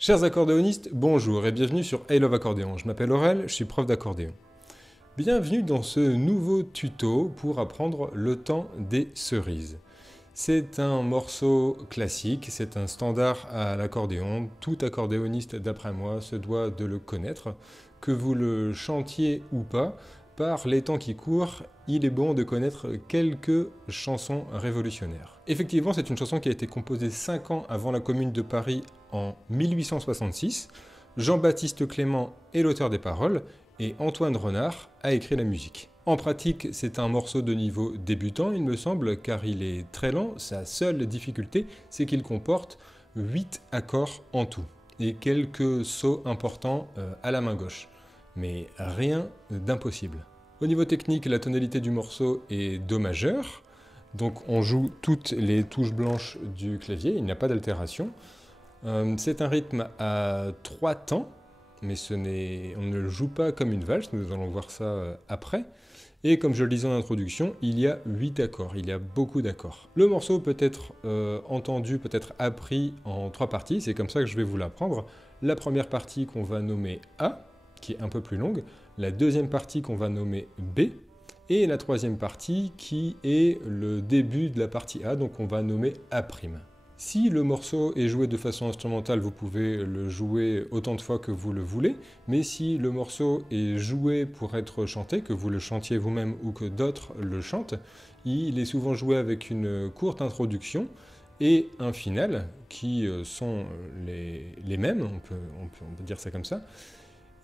Chers accordéonistes, bonjour et bienvenue sur I Love Accordéon. Je m'appelle Aurel, je suis prof d'accordéon. Bienvenue dans ce nouveau tuto pour apprendre le temps des cerises. C'est un morceau classique, c'est un standard à l'accordéon. Tout accordéoniste, d'après moi, se doit de le connaître. Que vous le chantiez ou pas, par les temps qui courent, il est bon de connaître quelques chansons révolutionnaires. Effectivement, c'est une chanson qui a été composée 5 ans avant la Commune de Paris en 1866. Jean-Baptiste Clément est l'auteur des paroles et Antoine Renard a écrit la musique. En pratique, c'est un morceau de niveau débutant, il me semble, car il est très lent. Sa seule difficulté, c'est qu'il comporte 8 accords en tout et quelques sauts importants à la main gauche. Mais rien d'impossible. Au niveau technique, la tonalité du morceau est Do majeur, donc on joue toutes les touches blanches du clavier, il n'y a pas d'altération. C'est un rythme à 3 temps, mais on ne le joue pas comme une valse, nous allons voir ça après. Et comme je le disais en introduction, il y a 8 accords, il y a beaucoup d'accords. Le morceau peut être entendu, peut être appris en 3 parties, c'est comme ça que je vais vous l'apprendre. La première partie qu'on va nommer A, qui est un peu plus longue, la deuxième partie qu'on va nommer B, et la troisième partie qui est le début de la partie A, donc on va nommer A'. Si le morceau est joué de façon instrumentale, vous pouvez le jouer autant de fois que vous le voulez, mais si le morceau est joué pour être chanté, que vous le chantiez vous-même ou que d'autres le chantent, il est souvent joué avec une courte introduction et un final, qui sont les mêmes, on peut dire ça comme ça,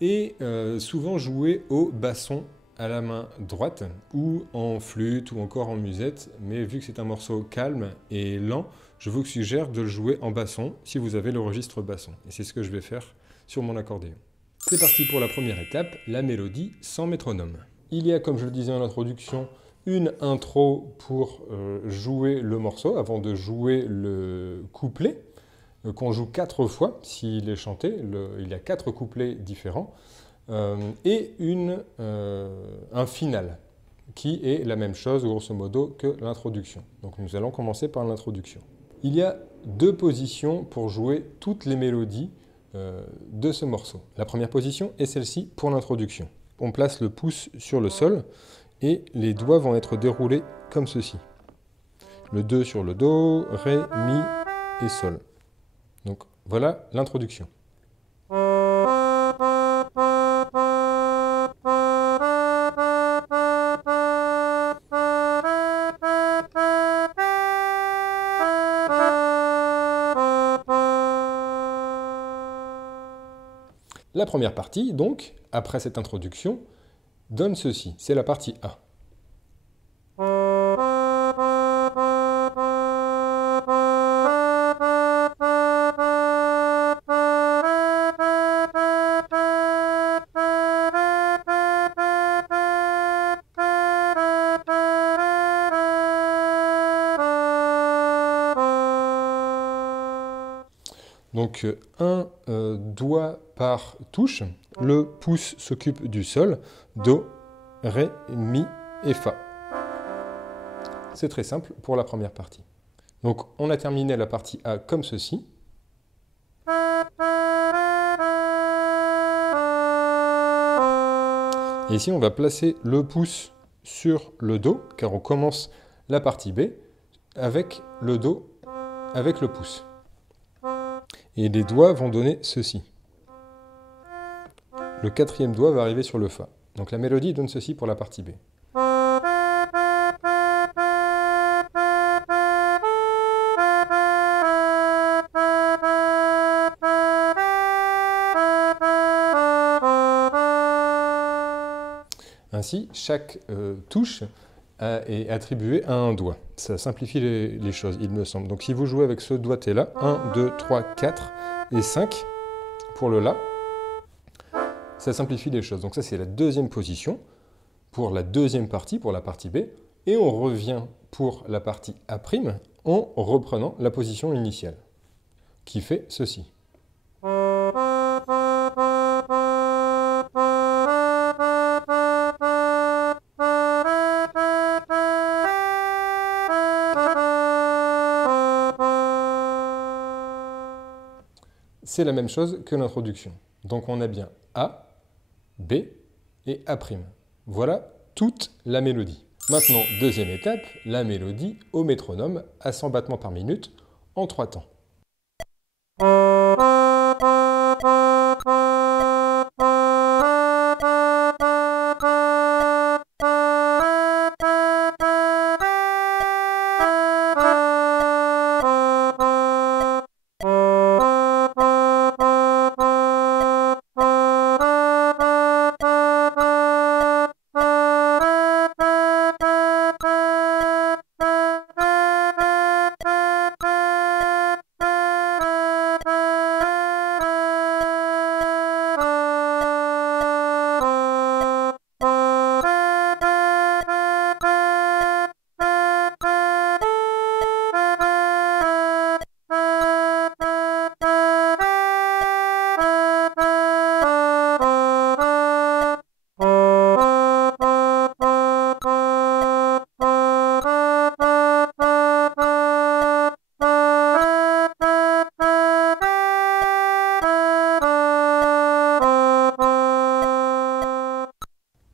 et souvent joué au basson à la main droite, ou en flûte, ou encore en musette, mais vu que c'est un morceau calme et lent, je vous suggère de le jouer en basson, si vous avez le registre basson. Et c'est ce que je vais faire sur mon accordéon. C'est parti pour la première étape, la mélodie sans métronome. Il y a, comme je le disais en introduction, une intro pour jouer le morceau, avant de jouer le couplet, qu'on joue 4 fois s'il est chanté, il y a 4 couplets différents, et un final, qui est la même chose, grosso modo, que l'introduction. Donc nous allons commencer par l'introduction. Il y a 2 positions pour jouer toutes les mélodies de ce morceau. La première position est celle-ci pour l'introduction. On place le pouce sur le sol, et les doigts vont être déroulés comme ceci. Le 2 sur le Do, Ré, Mi et Sol. Donc voilà l'introduction. La première partie, donc, après cette introduction, donne ceci. C'est la partie A. Donc un doigt par touche, le pouce s'occupe du sol, Do, Ré, Mi et Fa. C'est très simple pour la première partie. Donc on a terminé la partie A comme ceci. Et ici on va placer le pouce sur le Do, car on commence la partie B avec le Do, avec le pouce. Et les doigts vont donner ceci. Le 4e doigt va arriver sur le Fa. Donc la mélodie donne ceci pour la partie B. Ainsi, chaque touche est attribuée à un doigt. Ça simplifie les choses, il me semble. Donc si vous jouez avec ce doigté-là, 1, 2, 3, 4 et 5 pour le La, ça simplifie les choses. Donc ça, c'est la deuxième position pour la deuxième partie, pour la partie B. Et on revient pour la partie A' en reprenant la position initiale, qui fait ceci. c'est la même chose que l'introduction. Donc on a bien A, B et A'. Voilà toute la mélodie. Maintenant, deuxième étape, la mélodie au métronome à 100 battements par minute en 3 temps.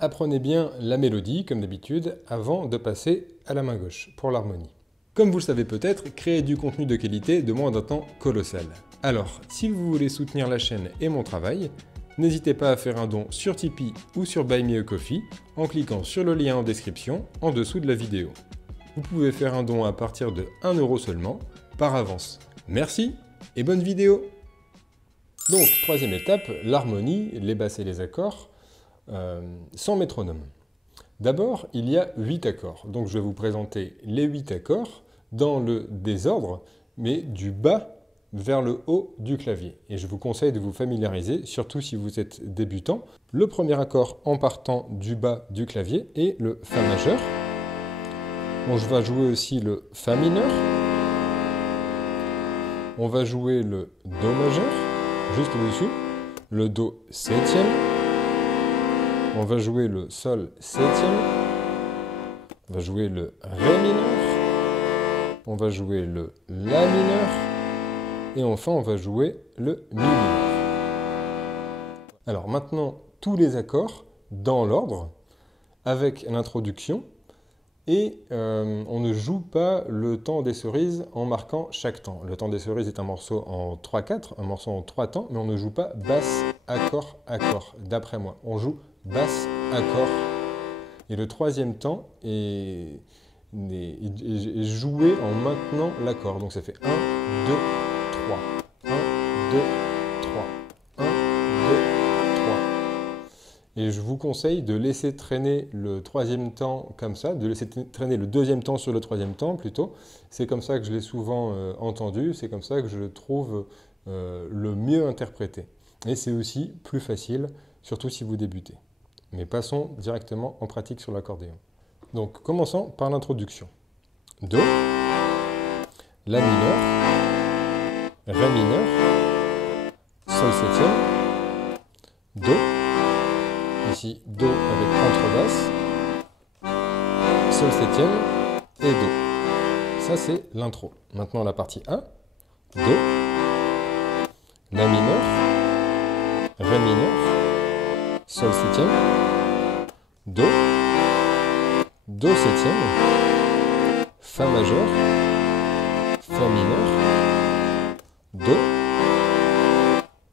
Apprenez bien la mélodie, comme d'habitude, avant de passer à la main gauche pour l'harmonie. Comme vous le savez peut-être, créer du contenu de qualité demande un temps colossal. Alors, si vous voulez soutenir la chaîne et mon travail, n'hésitez pas à faire un don sur Tipeee ou sur Buy Me a Coffee en cliquant sur le lien en description en dessous de la vidéo. Vous pouvez faire un don à partir de 1 € seulement, par avance. Merci et bonne vidéo! Donc, troisième étape, l'harmonie, les basses et les accords, sans métronome. D'abord, il y a 8 accords. Donc je vais vous présenter les 8 accords dans le désordre, mais du bas vers le haut du clavier. Et je vous conseille de vous familiariser, surtout si vous êtes débutant. Le premier accord en partant du bas du clavier est le Fa majeur. On va jouer aussi le Fa mineur. On va jouer le Do majeur, juste au-dessus. Le Do septième. On va jouer le Sol septième, on va jouer le Ré mineur, on va jouer le La mineur, et enfin on va jouer le Mi mineur. Alors maintenant, tous les accords dans l'ordre, avec l'introduction, et on ne joue pas le temps des cerises en marquant chaque temps. Le temps des cerises est un morceau en 3/4, un morceau en 3 temps, mais on ne joue pas basse, accord, accord, d'après moi. On joue basse, accord. Et le troisième temps est joué en maintenant l'accord. Donc ça fait 1, 2, 3. 1, 2, 3. 1, 2, 3. Et je vous conseille de laisser traîner le troisième temps comme ça, de laisser traîner le deuxième temps sur le troisième temps plutôt. C'est comme ça que je l'ai souvent entendu, c'est comme ça que je le trouve le mieux interprété. Et c'est aussi plus facile, surtout si vous débutez. Mais passons directement en pratique sur l'accordéon. Donc, commençons par l'introduction. Do, La mineur, Ré mineur, Sol septième, Do, ici Do avec contrebasse, Sol septième et Do. Ça c'est l'intro. Maintenant la partie 1, Do, La mineur, Ré mineur, Sol septième, Do, Do septième, Fa majeur, Fa mineur, Do,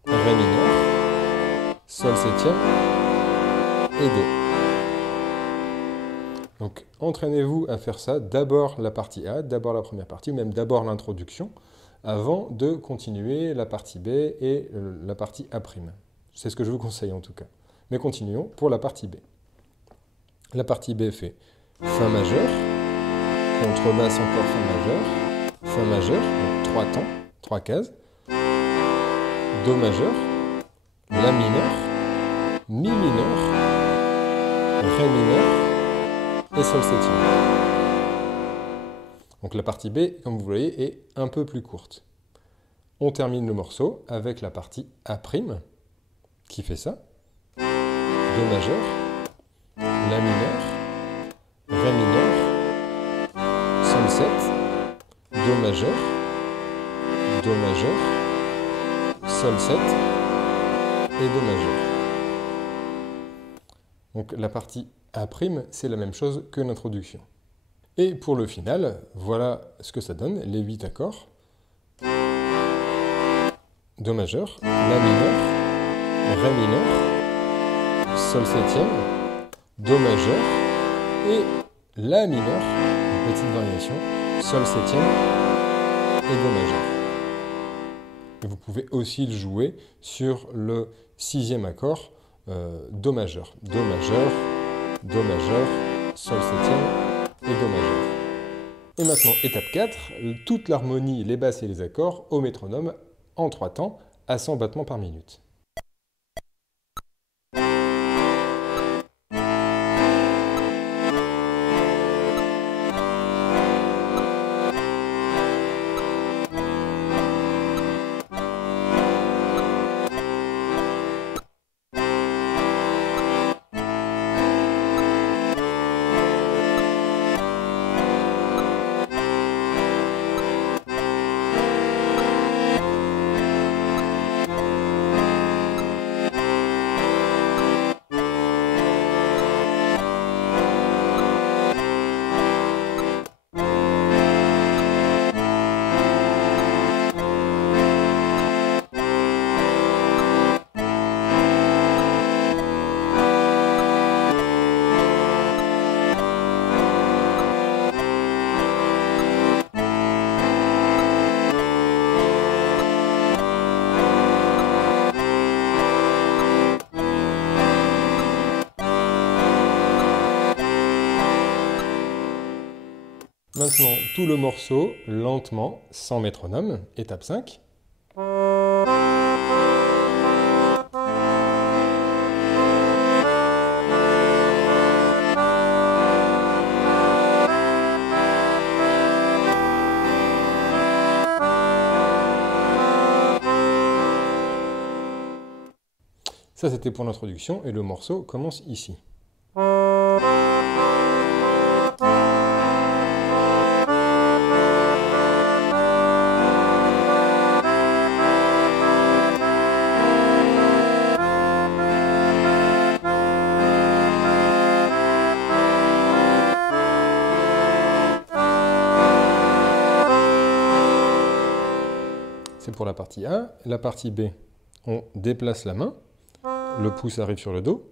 Ré mineur, Sol septième et Do. Donc entraînez-vous à faire ça, d'abord la partie A, d'abord la première partie, ou même d'abord l'introduction, avant de continuer la partie B et la partie A'. C'est ce que je vous conseille en tout cas. Mais continuons pour la partie B. La partie B fait Fa majeur, contrebasse encore Fa majeur, donc 3 temps, 3 cases, Do majeur, La mineur, Mi mineur, Ré mineur et Sol septième. Donc la partie B, comme vous voyez, est un peu plus courte. On termine le morceau avec la partie A', qui fait ça. Do majeur, La mineur, Ré mineur, Sol 7, Do majeur, Sol 7 et Do majeur. Donc la partie A', c'est la même chose que l'introduction. Et pour le final, voilà ce que ça donne, les 8 accords. Do majeur, La mineur, Ré mineur, Sol septième, Do majeur et La mineur, une petite variation, Sol septième et Do majeur. Et vous pouvez aussi le jouer sur le sixième accord, Do majeur. Do majeur, Do majeur, Sol septième et Do majeur. Et maintenant, étape 4, toute l'harmonie, les basses et les accords au métronome en 3 temps à 100 battements par minute. Maintenant, tout le morceau, lentement, sans métronome, étape 5. Ça, c'était pour l'introduction, et le morceau commence ici. C'est pour la partie A. La partie B, on déplace la main, le pouce arrive sur le Do.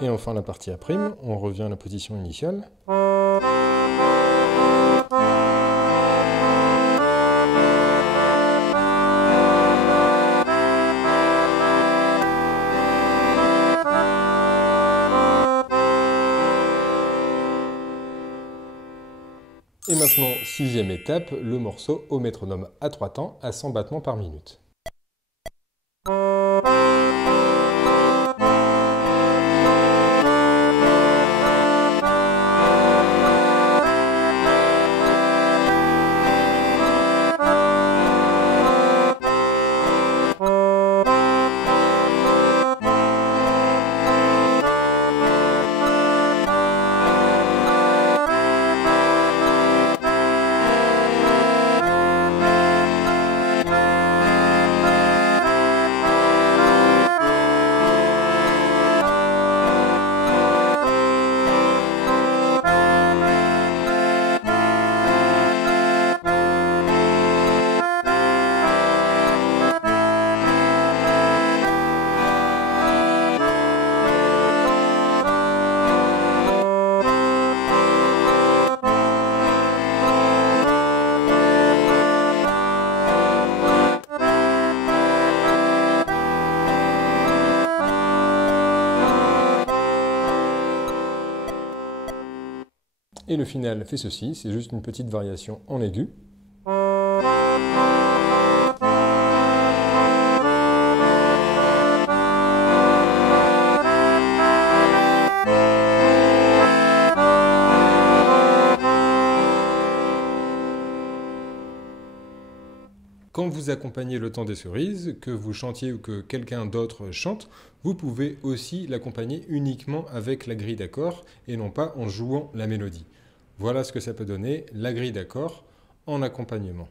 Et enfin la partie A', on revient à la position initiale. Et maintenant, sixième étape, le morceau au métronome à 3 temps à 100 battements par minute. Et le final fait ceci, c'est juste une petite variation en aigu. quand vous accompagnez le temps des cerises, que vous chantiez ou que quelqu'un d'autre chante, vous pouvez aussi l'accompagner uniquement avec la grille d'accords et non pas en jouant la mélodie. Voilà ce que ça peut donner, la grille d'accords en accompagnement.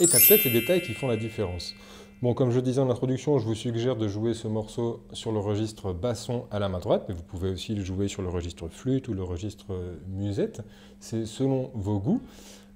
Étape 7, les détails qui font la différence. Bon, comme je disais en introduction, je vous suggère de jouer ce morceau sur le registre basson à la main droite, mais vous pouvez aussi le jouer sur le registre flûte ou le registre musette. C'est selon vos goûts.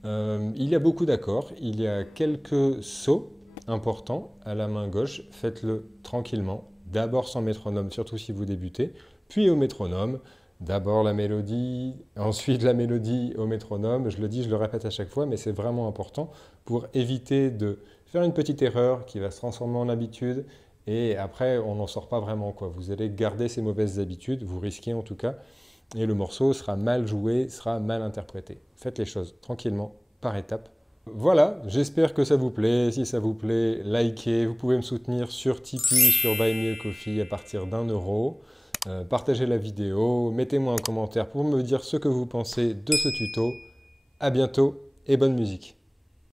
Il y a beaucoup d'accords, il y a quelques sauts importants à la main gauche. Faites-le tranquillement, d'abord sans métronome, surtout si vous débutez, puis au métronome. D'abord la mélodie, ensuite la mélodie au métronome. Je le dis, je le répète à chaque fois, mais c'est vraiment important pour éviter de faire une petite erreur qui va se transformer en habitude et après on n'en sort pas vraiment, quoi. Vous allez garder ces mauvaises habitudes, vous risquez en tout cas, et le morceau sera mal joué, sera mal interprété. Faites les choses tranquillement, par étapes. Voilà, j'espère que ça vous plaît. Si ça vous plaît, likez. Vous pouvez me soutenir sur Tipeee, sur Buy Me a Coffee à partir d'1 €. Partagez la vidéo, mettez-moi un commentaire pour me dire ce que vous pensez de ce tuto. À bientôt et bonne musique.